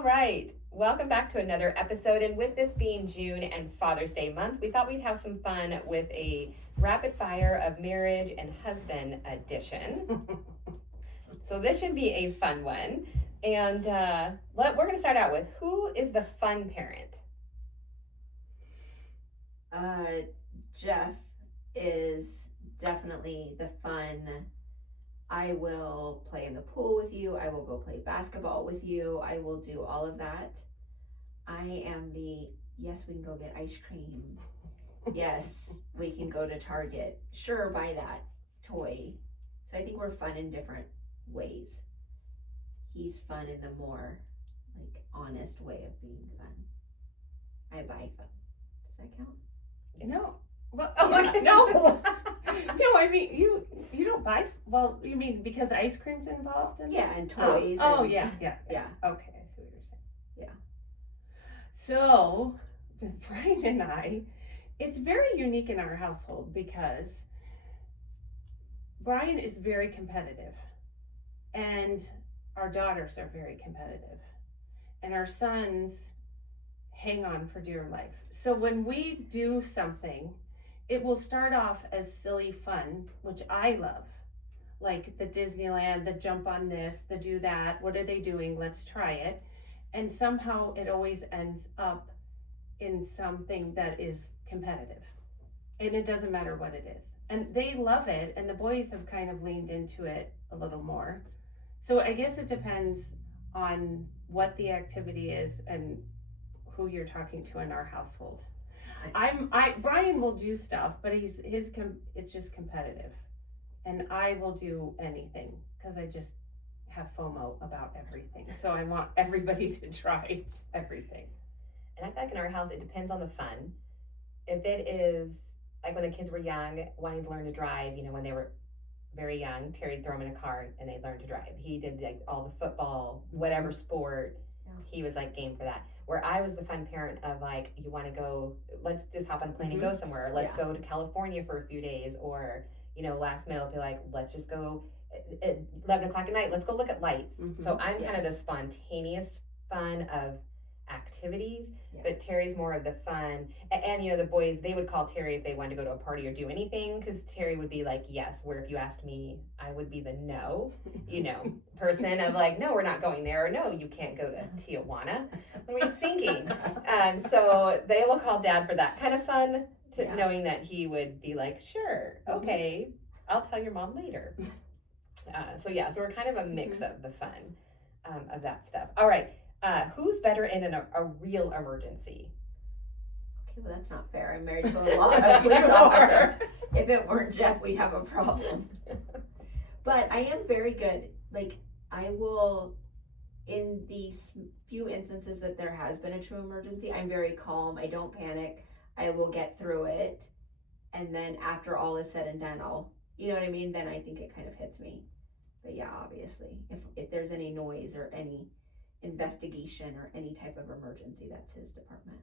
All right. Welcome back to another episode. And with this being June and Father's Day month, we thought we'd have some fun with a rapid fire of marriage and husband edition. So this should be a fun one. And we're going to start out with, who is the fun parent? Jeff is definitely the fun. I will play in the pool with you. I will go play basketball with you. I will do all of that. I am the, yes, we can go get ice cream. Yes, we can go to Target. Sure, buy that toy. So I think we're fun in different ways. He's fun in the more like honest way of being fun. I buy fun. Does that count? Yes. No. Well, okay. no. No, I mean, you don't buy, well, you mean because ice cream's involved in Yeah, and toys. Oh, and, yeah. Yeah. Okay, I see what you're saying. Yeah. So, with Brian and I, it's very unique in our household because Brian is very competitive and our daughters are very competitive and our sons hang on for dear life. So when we do something, it will start off as silly fun, which I love. Like the Disneyland, the jump on this, the do that. What are they doing? Let's try it. And somehow it always ends up in something that is competitive. And it doesn't matter what it is. And they love it. And the boys have kind of leaned into it a little more. So I guess it depends on what the activity is and who you're talking to in our household. Brian will do stuff, but it's just competitive, and I will do anything because I just have FOMO about everything. So I want everybody to try everything. And I feel like in our house, it depends on the fun. If it is like when the kids were young, wanting to learn to drive, when they were very young, Terry'd throw them in a car and they'd learn to drive. He did like all the football, whatever sport. He was like game for that. Where I was the fun parent of like, you want to go, let's just hop on a plane and go somewhere. Let's go to California for a few days. Or, last minute I'll be like, let's just go at 11 o'clock at night. Let's go look at lights. So I'm kind of the spontaneous fun of activities, but Terry's more of the fun. And the boys, they would call Terry if they wanted to go to a party or do anything, because Terry would be like yes, where if you asked me, I would be the no person of like, no, we're not going there, or no, you can't go to Tijuana. What are we thinking? So they will call Dad for that kind of fun, knowing that he would be like, sure, okay, I'll tell your mom later. So we're kind of a mix of the fun of that stuff. All right. Who's better in a real emergency? Okay, well, that's not fair. I'm married to a police officer. If it weren't Jeff, we'd have a problem. But I am very good. Like, I will, in these few instances that there has been a true emergency, I'm very calm. I don't panic. I will get through it. And then after all is said and done, you know what I mean? Then I think it kind of hits me. But yeah, obviously, if there's any noise or any investigation or any type of emergency, that's his department.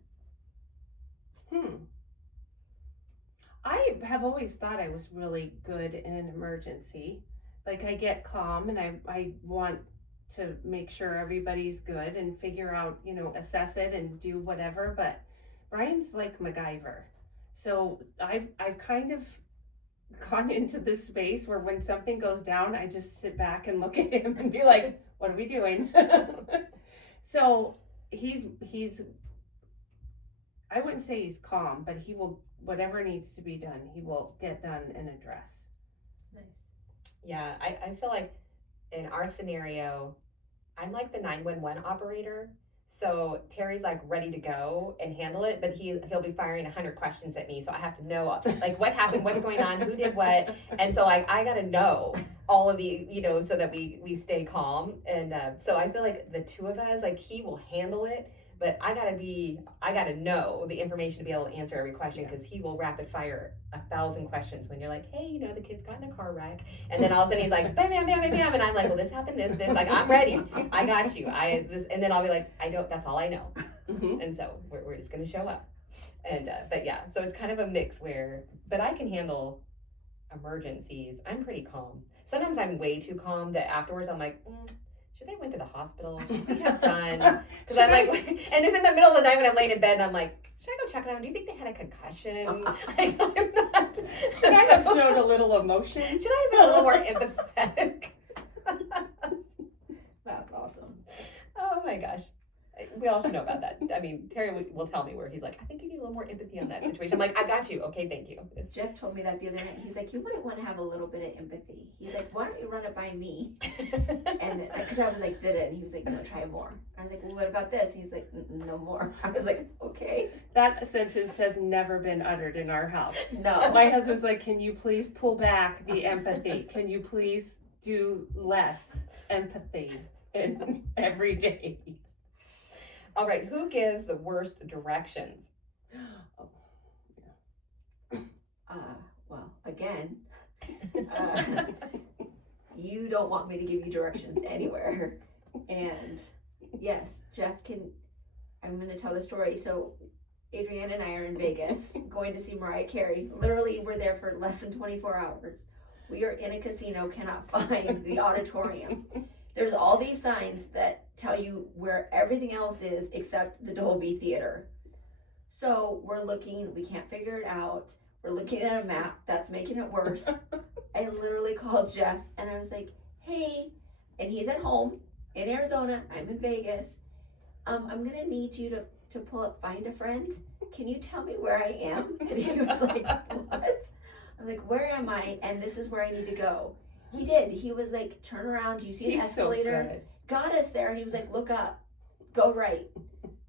I have always thought I was really good in an emergency. Like, I get calm and I want to make sure everybody's good and figure out, assess it and do whatever. But Brian's like MacGyver. So I've kind of gone into this space where when something goes down, I just sit back and look at him and be like, what are we doing? So he's I wouldn't say he's calm, but he will, whatever needs to be done, he will get done and address. Nice. Yeah, I feel like in our scenario, I'm like the 911 operator. So Terry's like ready to go and handle it, but he'll be firing 100 questions at me. So I have to know like what happened, what's going on, who did what. And so like I got to know all of the, so that we stay calm. And so I feel like the two of us, like he will handle it, but I gotta know the information to be able to answer every question, because he will rapid fire 1,000 questions when you're like, hey, the kid's got in a car wreck. And then all of a sudden he's like, bam, bam, bam, bam, bam. And I'm like, well, this happened, this, like, I'm ready. I got you. And then I'll be like, that's all I know. And so we're just going to show up. And, but yeah, so it's kind of a mix but I can handle emergencies. I'm pretty calm. Sometimes I'm way too calm that afterwards I'm like, should I went to the hospital? Should we have done? Because I'm like, and it's in the middle of the night when I'm laying in bed and I'm like, should I go check on them? Do you think they had a concussion? Like, I'm not. Should I have showed a little emotion? Should I have been a little more empathetic? That's awesome. Oh my gosh. We all should know about that. I mean, Terry will tell me where he's like, I think you need a little more empathy on that situation. I'm like, I got you. Okay, thank you. Jeff told me that the other night. He's like, you might want to have a little bit of empathy. He's like, why don't you run it by me? And because I was like, did it? And he was like, no, try more. I was like, well, what about this? He's like, no more. I was like, okay. That sentence has never been uttered in our house. No. My husband's like, can you please pull back the empathy? Can you please do less empathy in every day? All right, who gives the worst directions? Well, again, you don't want me to give you directions anywhere. And yes, Jeff can, I'm going to tell the story. So Adrianne and I are in Vegas going to see Mariah Carey. Literally, we're there for less than 24 hours. We are in a casino, cannot find the auditorium. There's all these signs that tell you where everything else is except the Dolby Theater. So we're looking, we can't figure it out. We're looking at a map that's making it worse. I literally called Jeff and I was like, hey, and he's at home in Arizona, I'm in Vegas. I'm gonna need you to pull up Find a Friend. Can you tell me where I am? And he was like, what? I'm like, where am I? And this is where I need to go. He did. He was like, turn around. Do you see an escalator? So got us there. And he was like, look up. Go right.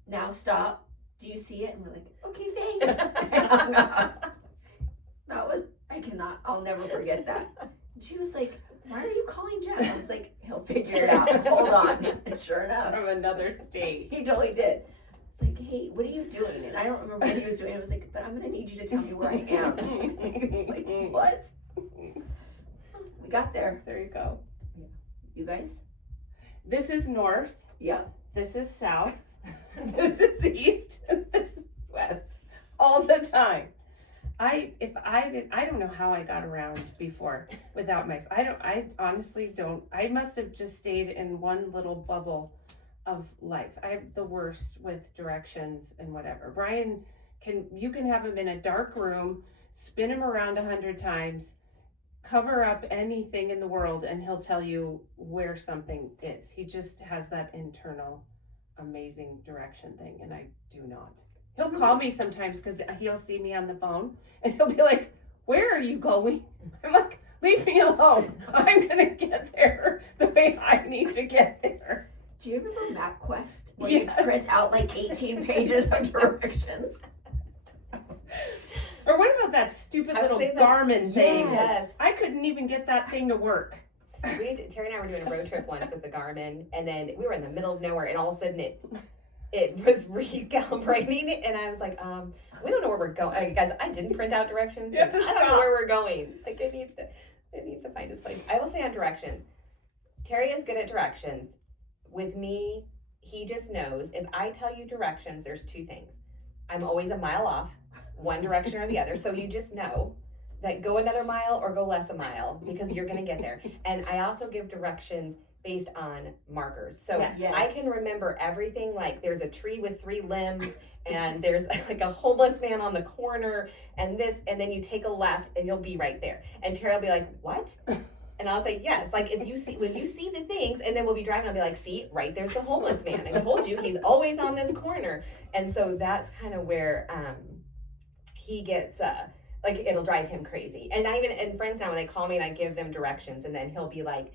Now stop. Do you see it? And we're like, okay, thanks. And hung up. That was, I'll never forget that. And she was like, why are you calling Jeff? I was like, he'll figure it out. Hold on. And sure enough. From another state. He totally did. It's like, hey, what are you doing? And I don't remember what he was doing. I was like, but I'm going to need you to tell me where I am. He was like, what? We got there. There you go. You guys? This is north. Yep. This is south. This is east. And this is west. All the time. I don't know how I got around before without I honestly don't. I must have just stayed in one little bubble of life. I'm the worst with directions and whatever. Brian you can have him in a dark room, spin him around 100 times, cover up anything in the world, and he'll tell you where something is. He just has that internal amazing direction thing, and I do not. He'll call me sometimes because he'll see me on the phone and he'll be like, where are you going? I'm like, leave me alone. I'm going to get there the way I need to get there. Do you remember MapQuest? Where you print out like 18 pages of directions? Or what about that stupid little Garmin thing? Yes. I couldn't even get that thing to work. Terry and I were doing a road trip once with the Garmin, and then we were in the middle of nowhere, and all of a sudden it was recalibrating, and I was like, we don't know where we're going. Guys, I didn't print out directions. I don't know where we're going. Like, it needs to find its place. I will say on directions, Terry is good at directions. With me, he just knows if I tell you directions, there's two things. I'm always a mile off, one direction or the other. So you just know that go another mile or go less a mile because you're going to get there. And I also give directions based on markers. So Yes. I can remember everything, like there's a tree with 3 limbs and there's like a homeless man on the corner and this, and then you take a left and you'll be right there. And Terry will be like, what? And I'll say, yes, like when you see the things, and then we'll be driving, I'll be like, see, right there's the homeless man. I told you, he's always on this corner. And so that's kind of where he gets, like it'll drive him crazy. And and friends now, when they call me and I give them directions, and then he'll be like,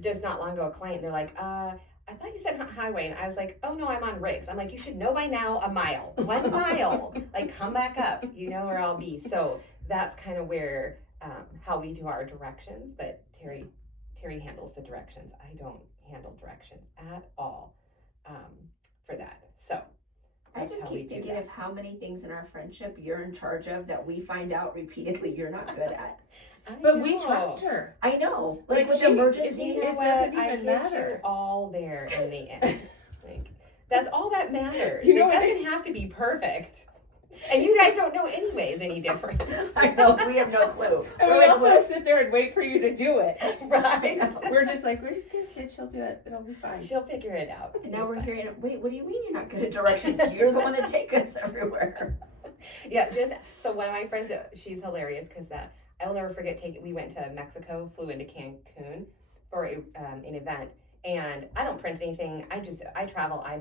just not long ago, a client, they're like, I thought you said highway. And I was like, oh no, I'm on Riggs. I'm like, you should know by now, 1 mile, 1 mile, like come back up, you know where I'll be. So that's kind of where, how we do our directions, but Terry handles the directions. I don't handle directions at all for that. So I just keep thinking of how many things in our friendship you're in charge of that we find out repeatedly you're not good at. But we trust her. I know. Like with she- emergencies. it doesn't I even get matter. you all there in the end. Like, that's all that matters. You know it what doesn't have to be perfect. And you guys don't know anyways any different. I know, we have no clue. And We're we like, also what? sit there and wait for you to do it. Right. We're just like, we're just gonna sit, she'll do it, it'll be fine. She'll figure it out. And now It's we're fine. hearing, wait, what do you mean you're not good at directions? You're the one that takes us everywhere. Yeah, so one of my friends, she's hilarious because I will never forget. We went to Mexico, flew into Cancun for an event, and I don't print anything. I travel. I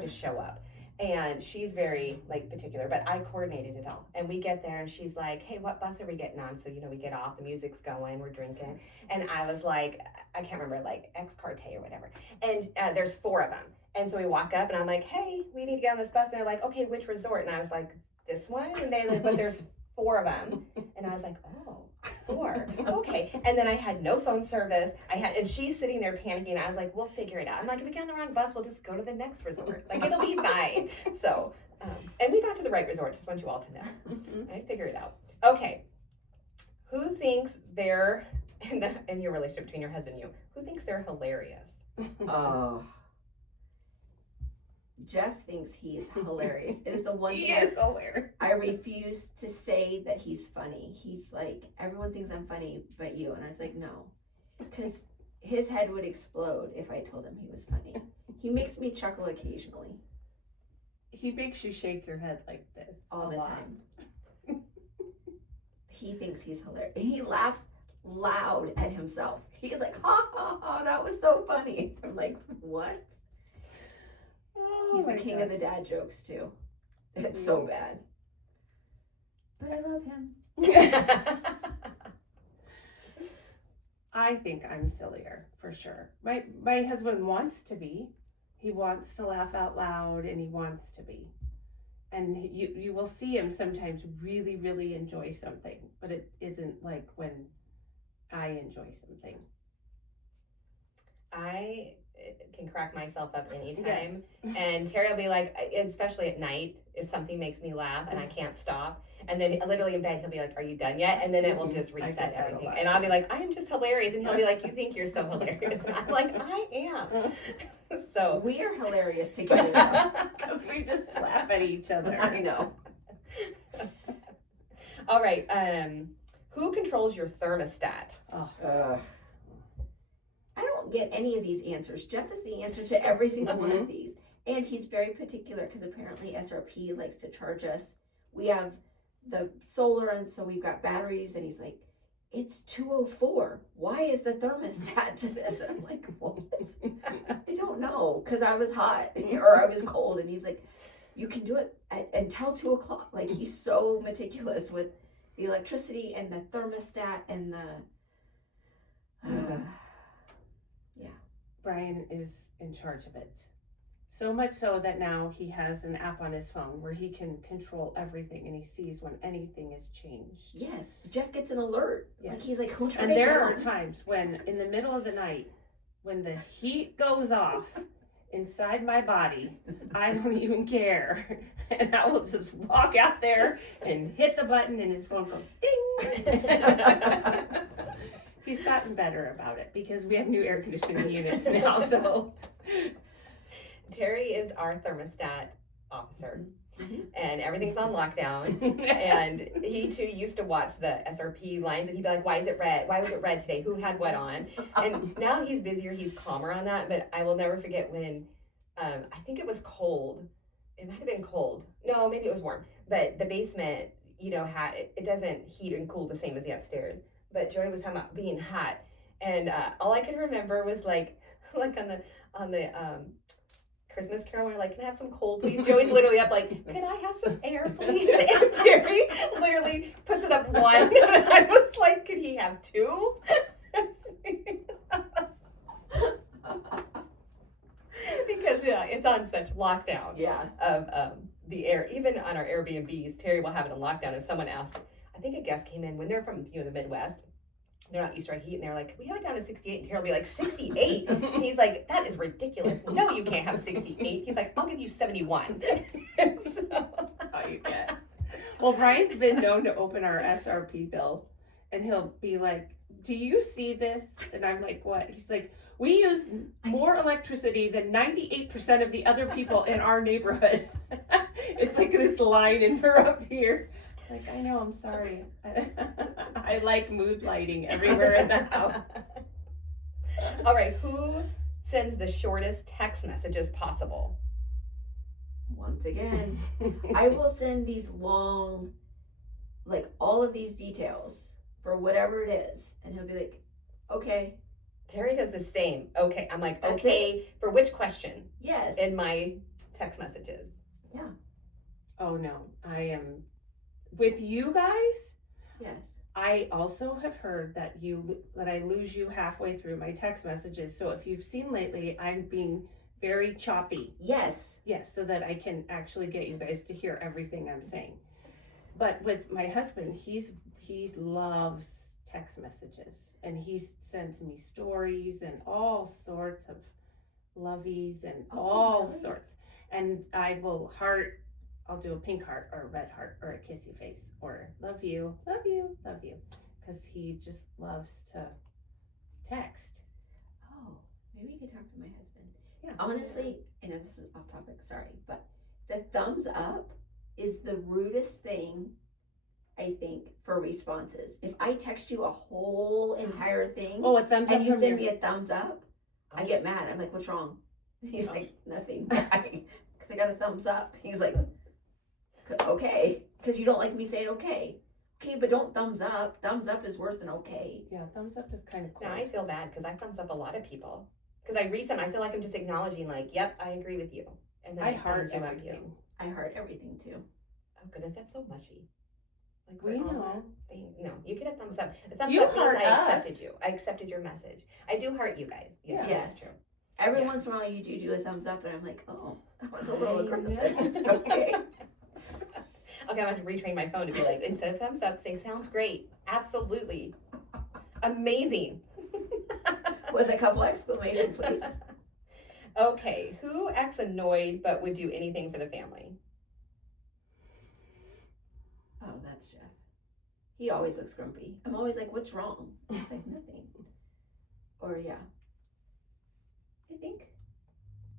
just show up. And she's very like particular, but I coordinated it all. And we get there, and she's like, "Hey, what bus are we getting on?" So we get off, the music's going, we're drinking, and I was like, I can't remember, like ex parte or whatever. And there's 4 of them. And so we walk up, and I'm like, "Hey, we need to get on this bus." And they're like, "Okay, which resort?" And I was like, "This one." And they like, "But there's 4 of them." And I was like, "Oh, 4. Okay." And then I had no phone service. And she's sitting there panicking. I was like, "We'll figure it out." I'm like, "If we get on the wrong bus, we'll just go to the next resort. Like, it'll be fine." So, and we got to the right resort. Just want you all to know. I figured it out. Okay. Who thinks they're, in your relationship between your husband and you, who thinks they're hilarious? Oh. Jeff thinks he's hilarious. It is the one He thing is hilarious. I refuse to say that he's funny. He's like, everyone thinks I'm funny but you. And I was like, no. Because his head would explode if I told him he was funny. He makes me chuckle occasionally. He makes you shake your head like this. All a the lot. time. He thinks he's hilarious. He laughs loud at himself. He's like, ha ha ha, that was so funny. I'm like, what? Oh He's the my king gosh. of the dad jokes too. It's so bad. But I love him. I think I'm sillier for sure. My husband wants to be. He wants to laugh out loud, and he wants to be. And you will see him sometimes really, really enjoy something, but it isn't like when I enjoy something. I can crack myself up anytime. Yes. And Terry will be like, especially at night, if something makes me laugh and I can't stop. And then literally in bed, he'll be like, "Are you done yet?" And then it will just I reset get that a everything. lot, And I'll too. be like, "I am just hilarious." And he'll be like, "You think you're so hilarious?" And I'm like, "I am." So. We are hilarious together though. Because we just laugh at each other. I know. All right. Who controls your thermostat? I don't get any of these answers. Jeff is the answer to every single one of these. And he's very particular because apparently SRP likes to charge us. We have the solar, and so we've got batteries, and he's like, "It's 2:04. Why is the thermostat to this?" And I'm like, "What?" I don't know, because I was hot or I was cold, and he's like, "You can do it until 2:00. Like, he's so meticulous with the electricity and the thermostat and the. Brian is in charge of it. So much so that now he has an app on his phone where he can control everything, and he sees when anything is changed. Yes, Jeff gets an alert. Yes. Like, he's like, "Who turned And it there down?" are times when, in the middle of the night, when the heat goes off inside my body, I don't even care. And I will just walk out there and hit the button, and his phone goes ding. He's gotten better about it because we have new air conditioning units now, so. Terry is our thermostat officer, Mhm. and everything's on lockdown. And he too used to watch the SRP lines, and he'd be like, "Why is it red? Why was it red today? Who had what on?" And now he's busier, he's calmer on that. But I will never forget when I think it was cold. It might have been cold. No, maybe it was warm. But the basement, it doesn't heat and cool the same as the upstairs. But Joey was talking about being hot, and all I could remember was like on the Christmas Carol, we're like, "Can I have some cold, please?" Joey's literally up like, "Can I have some air, please?" And Terry literally puts it up 1. I was like, "Could he have 2?" Because it's on such lockdown Yeah. of the air. Even on our Airbnbs, Terry will have it on lockdown. If someone asks, I think a guest came in when they're from the Midwest. They're not used to our heat, and they're like, "Can we have it down to 68?" And Terry will be like, 68? And he's like, "That is ridiculous. No, you can't have 68. He's like, "I'll give you 71. So, That's all you get. Well, Brian's been known to open our SRP bill, and he'll be like, "Do you see this?" And I'm like, "What?" He's like, "We use more electricity than 98% of the other people in our neighborhood." It's like this line in her up here. Like, I know, I'm sorry. I like mood lighting everywhere in the house. All right, who sends the shortest text messages possible? Once again, I will send these long, like all of these details for whatever it is, and he'll be like, okay. Terry does the same. Okay, I'm like, That's okay, for which question Yes. in my text messages? Oh no, I am with you guys. Yes. I also have heard that I lose you halfway through my text messages. So if you've seen lately, I'm being very choppy. Yes. Yes, so that I can actually get you guys to hear everything I'm saying. But with my husband, he loves text messages, and he sends me stories and all sorts of lovies and all really? sorts. And I'll do a pink heart or a red heart or a kissy face or love you, because he just loves to text. Oh, maybe you could talk to my husband. Yeah. Honestly, I know this is off topic, sorry, but the thumbs up is the rudest thing, I think, for responses. If I text you a whole entire thing Oh, a thumbs up and you from send your... me a thumbs up, I get mad. I'm like, what's wrong? He's like, nothing. Because I got a thumbs up. He's like, okay. Because you don't like me saying okay. Okay, but don't thumbs up. Thumbs up is worse than okay. Yeah, thumbs up is kind of cool. Now I feel bad because I thumbs up a lot of people. Because I read some, I feel like I'm just acknowledging, like, yep, I agree with you. And then I heart thumbs you up everything. I heart everything too. Oh goodness, that's so mushy. Like We we're all know. that thing. No, you get a thumbs up. A thumbs You up means heart I accepted us. you. I accepted your message. I do heart you guys. Yes, Yeah. that's Yes. true. Every Yeah. once in a while you do a thumbs up and I'm like, oh, that was a little I aggressive. know. Okay. Okay, I'm going to retrain my phone to be like, instead of thumbs up, say sounds great. Absolutely. Amazing. With a couple exclamation please. Okay, who acts annoyed but would do anything for the family? Oh, that's Jeff. He always looks grumpy. I'm always like, what's wrong? He's like, nothing. Or yeah. I think.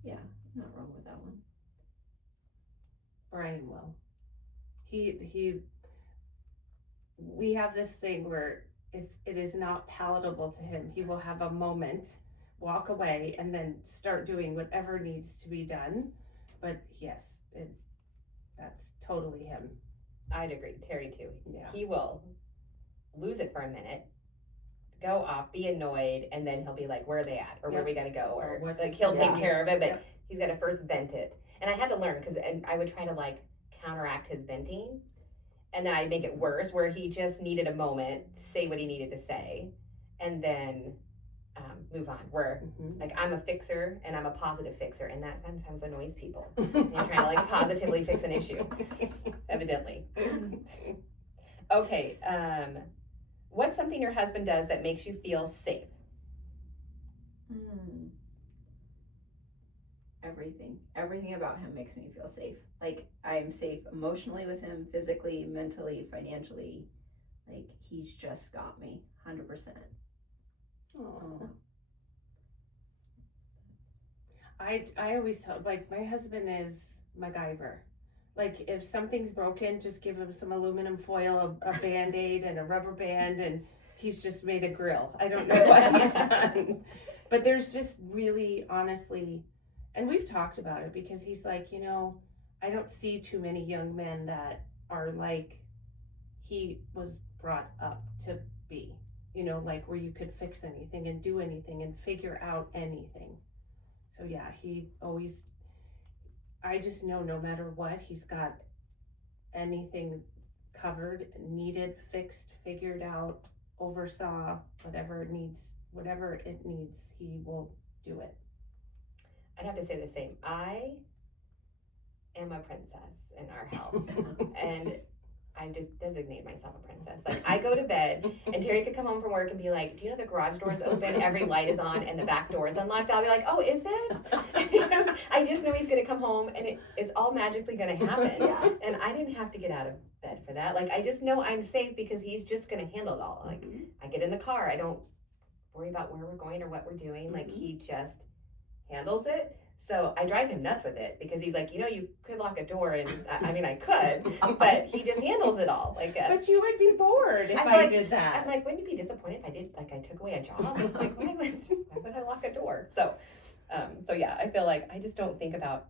Yeah, not wrong with that one. Brian will. We have this thing where if it is not palatable to him, he will have a moment, walk away, and then start doing whatever needs to be done. But yes, that's totally him. I'd agree. Terry too. Yeah. He will lose it for a minute, go off, be annoyed, and then he'll be like, where are they at? Or where we gotta go? Or what's like he'll take yeah. care of it, but Yeah. he's gotta first vent it. And I had to learn because I would try to like counteract his venting. And then I'd make it worse where he just needed a moment, say what he needed to say, and then move on. Where like I'm a fixer and I'm a positive fixer, and that sometimes annoys people. And you're trying to like positively fix an issue, evidently. Okay, what's something your husband does that makes you feel safe? Everything about him makes me feel safe. Like I'm safe emotionally with him, physically, mentally, financially. Like he's just got me 100%. Oh. I always tell, like, my husband is MacGyver. Like, if something's broken, just give him some aluminum foil, a Band-Aid, and a rubber band, and he's just made a grill. I don't know what he's done. But there's just really, honestly, and we've talked about it, because he's like, you know, I don't see too many young men that are like he was brought up to be. You know, like where you could fix anything and do anything and figure out anything. So yeah, he always, I just know no matter what, he's got anything covered, needed, fixed, figured out, oversaw, whatever it needs, he will do it. I'd have to say the same. I am a princess in our house. And I just designate myself a princess. Like I go to bed and Terry could come home from work and be like, do you know the garage door is open, every light is on, and the back door is unlocked? I'll be like, oh, is it? Because I just know he's gonna come home and it's all magically gonna happen. Yeah. And I didn't have to get out of bed for that. Like I just know I'm safe because he's just gonna handle it all. Like I get in the car, I don't worry about where we're going or what we're doing. Like he just handles it. So I drive him nuts with it because he's like, you could lock a door, and I mean, I could, but he just handles it all. Like, But you would be bored if I did that. I'm like, wouldn't you be disappointed if I did, like, I took away a job? Like, why would I lock a door? So yeah, I feel like I just don't think about,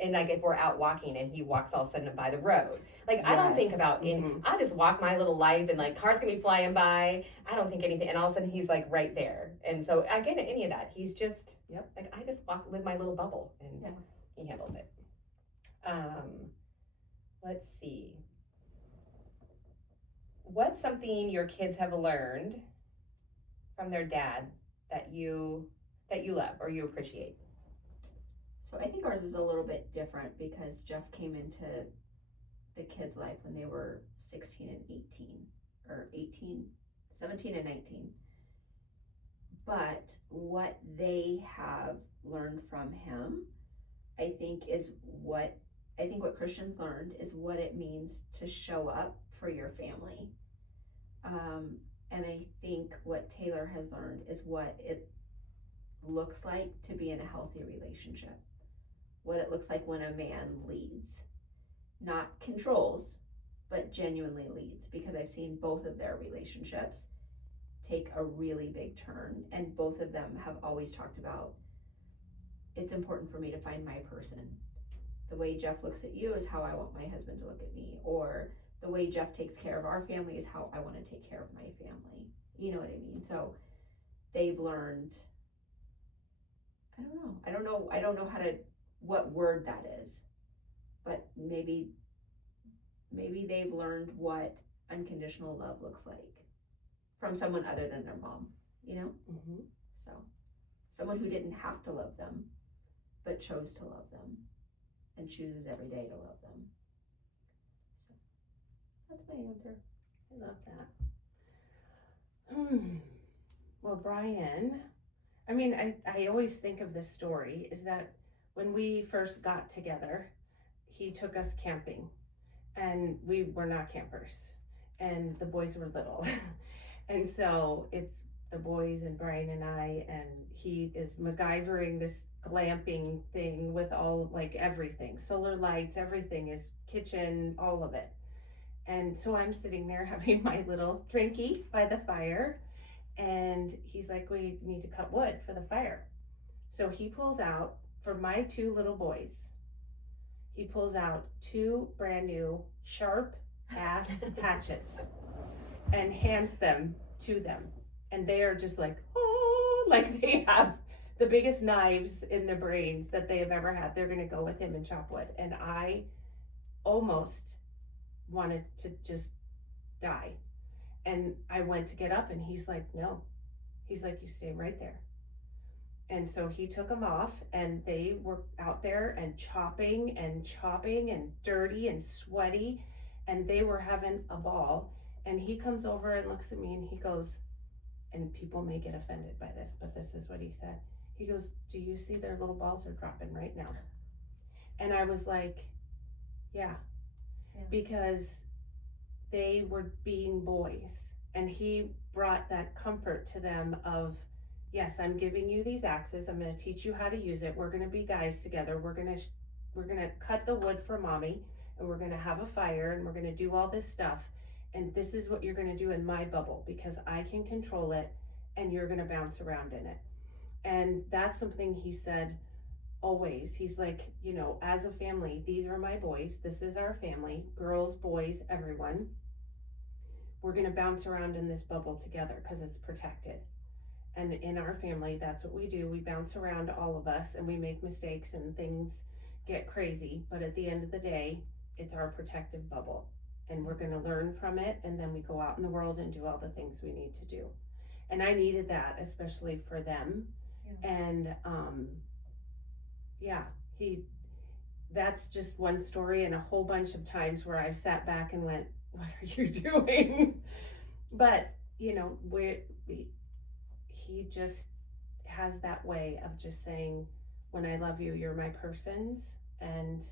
and like if we're out walking and he walks all of a sudden by the road, like I don't think about I just walk my little life, and like cars can be flying by. I don't think anything, and all of a sudden he's like right there. And so again, any of that, he's just like, I just live my little bubble, and he handles it. Let's see. What's something your kids have learned from their dad that you love or you appreciate? So I think ours is a little bit different because Jeff came into the kids' life when they were 16 and 18, or 17 and 19. But what they have learned from him, I think what Christians learned is what it means to show up for your family. And I think what Taylor has learned is what it looks like to be in a healthy relationship. What it looks like when a man leads. Not controls, but genuinely leads. Because I've seen both of their relationships take a really big turn, and both of them have always talked about, it's important for me to find my person. The way Jeff looks at you is how I want my husband to look at me, or the way Jeff takes care of our family is how I want to take care of my family. You know what I mean? So they've learned, I don't know what word that is, but maybe they've learned what unconditional love looks like from someone other than their mom, So someone who didn't have to love them, but chose to love them and chooses every day to love them. So that's my answer. I love that. Well, Brian, I mean, I always think of this story is that when we first got together, he took us camping, and we were not campers, and the boys were little. And so it's the boys and Brian and I, and he is MacGyvering this glamping thing with all, like, everything, solar lights, everything is kitchen, all of it. And so I'm sitting there having my little drinky by the fire, and he's like, we need to cut wood for the fire. So he pulls out, for my two little boys, he pulls out 2 brand new sharp ass hatchets and hands them to them. And they are just like, oh, like they have the biggest knives in their brains that they have ever had. They're gonna go with him and chop wood. And I almost wanted to just die. And I went to get up, and he's like, no. He's like, you stay right there. And so he took them off, and they were out there and chopping and dirty and sweaty, and they were having a ball. And he comes over and looks at me, and he goes, and people may get offended by this, but this is what he said. He goes, do you see their little balls are dropping right now? And I was like, yeah. Because they were being boys, and he brought that comfort to them of, yes, I'm giving you these axes. I'm going to teach you how to use it. We're going to be guys together. We're going to cut the wood for mommy, and we're going to have a fire, and we're going to do all this stuff. And this is what you're going to do in my bubble, because I can control it, and you're going to bounce around in it. And that's something he said always. He's like, as a family, these are my boys. This is our family, girls, boys, everyone. We're going to bounce around in this bubble together because it's protected. And in our family, that's what we do. We bounce around, all of us, and we make mistakes and things get crazy. But at the end of the day, it's our protective bubble. And we're going to learn from it, and then we go out in the world and do all the things we need to do. And I needed that, especially for them. Yeah. And that's just one story, and a whole bunch of times where I've sat back and went, what are you doing? But he just has that way of just saying, when I love you, you're my persons, and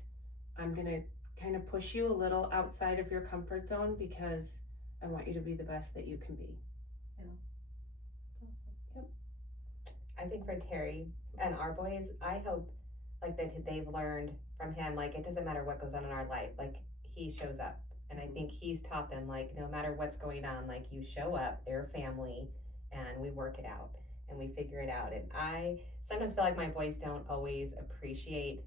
I'm gonna kind of push you a little outside of your comfort zone because I want you to be the best that you can be. Yeah. Awesome. Yep. I think for Terry and our boys, I hope, like that they've learned from him, like it doesn't matter what goes on in our life, like he shows up. And I think he's taught them, like, no matter what's going on, like you show up, they're family, and we work it out and we figure it out. And I sometimes feel like my boys don't always appreciate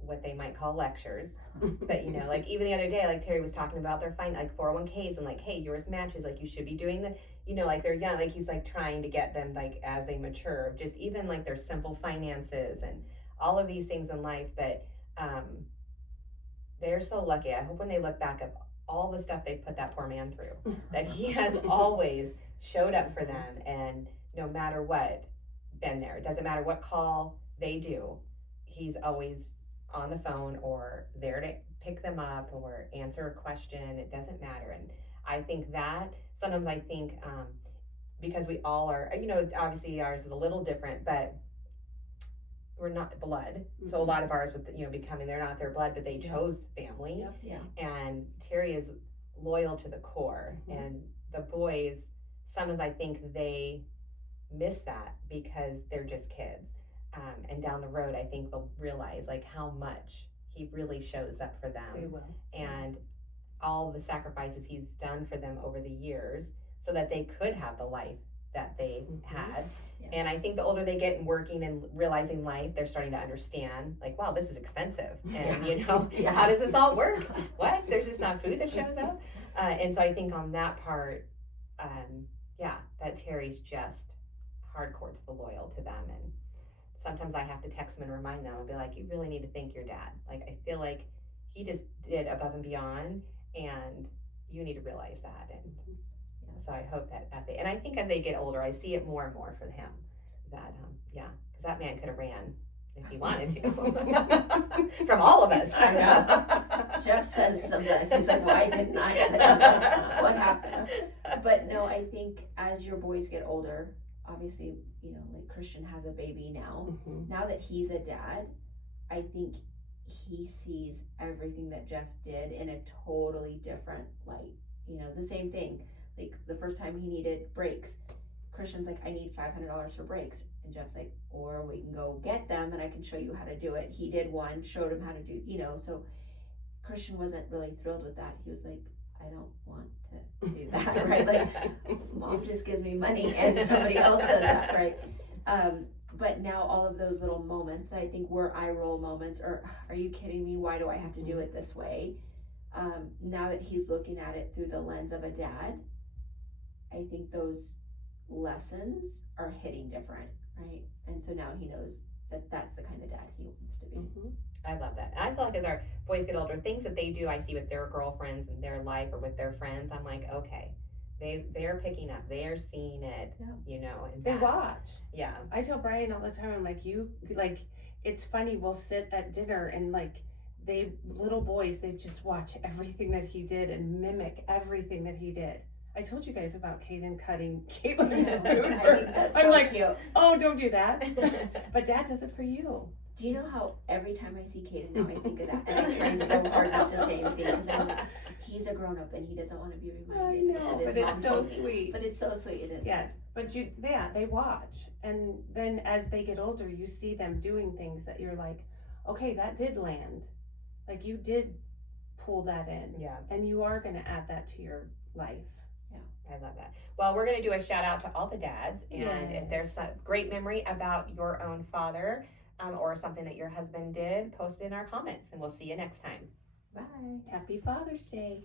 what they might call lectures, but you know, like even the other day, like Terry was talking about their like 401ks and like, hey, yours matches, like you should be doing the, you know, like they're young, like he's like trying to get them like as they mature, just even like their simple finances and all of these things in life. But they're so lucky. I hope when they look back at all the stuff they've put that poor man through, that he has always showed up for them, and no matter what, been there. It doesn't matter what call they do, he's always on the phone or there to pick them up or answer a question. It doesn't matter. And I think that sometimes I think because we all are, you know, obviously ours is a little different, but we're not blood. So a lot of ours with, you know, becoming, they're not their blood, but they chose family. And Terry is loyal to the core. And the boys, sometimes I think they miss that because they're just kids. And down the road, I think they'll realize like how much he really shows up for them. They will. And all the sacrifices he's done for them over the years so that they could have the life that they had. And I think the older they get and working and realizing life, they're starting to understand, like, wow, this is expensive. And, you know, how does this all work? What? There's just not food that shows up? And so I think on that part, that Terry's just hardcore to the loyal to them. And sometimes I have to text them and remind them and be like, you really need to thank your dad. Like, I feel like he just did above and beyond, and you need to realize that. And so I hope that and I think as they get older, I see it more and more for him that, because that man could have ran if he wanted to from all of us. I know. Jeff says sometimes, he's like, why didn't I? What happened? But no, I think as your boys get older, obviously, you know, like Christian has a baby now. Now that he's a dad, I think he sees everything that Jeff did in a totally different light. You know, the same thing. Like the first time he needed brakes, Christian's like, I need $500 for brakes. And Jeff's like, or we can go get them and I can show you how to do it. He did one, showed him how to do, you know, so Christian wasn't really thrilled with that. He was like, I don't want to do that, right? Like, mom just gives me money and somebody else does that, right? But now all of those little moments that I think were eye roll moments, or are you kidding me? Why do I have to do it this way? Now that he's looking at it through the lens of a dad, I think those lessons are hitting different, right? And so now he knows that that's the kind of dad he wants to be. I love that. And I feel like as our boys get older, things that they do, I see with their girlfriends and their life or with their friends, I'm like, okay, they're picking up, they are seeing it, you know. And they watch. Yeah. I tell Brian all the time, I'm like, it's funny, we'll sit at dinner and like, little boys, they just watch everything that he did and mimic everything that he did. I told you guys about Caden cutting Caitlin's food. I think that's so I'm like, cute. Oh, don't do that. But Dad does it for you. Do you know how every time I see Caden now I think of that, and I try so hard not to say anything because he's a grown up and he doesn't want to be reminded. I know, but it's so sweet. But it's so sweet. It is. Yes, but they watch, and then as they get older, you see them doing things that you're like, okay, that did land. Like you did pull that in. Yeah. And you are going to add that to your life. I love that. Well, we're going to do a shout out to all the dads, and if there's a great memory about your own father or something that your husband did, post it in our comments, and we'll see you next time. Bye. Happy Father's Day.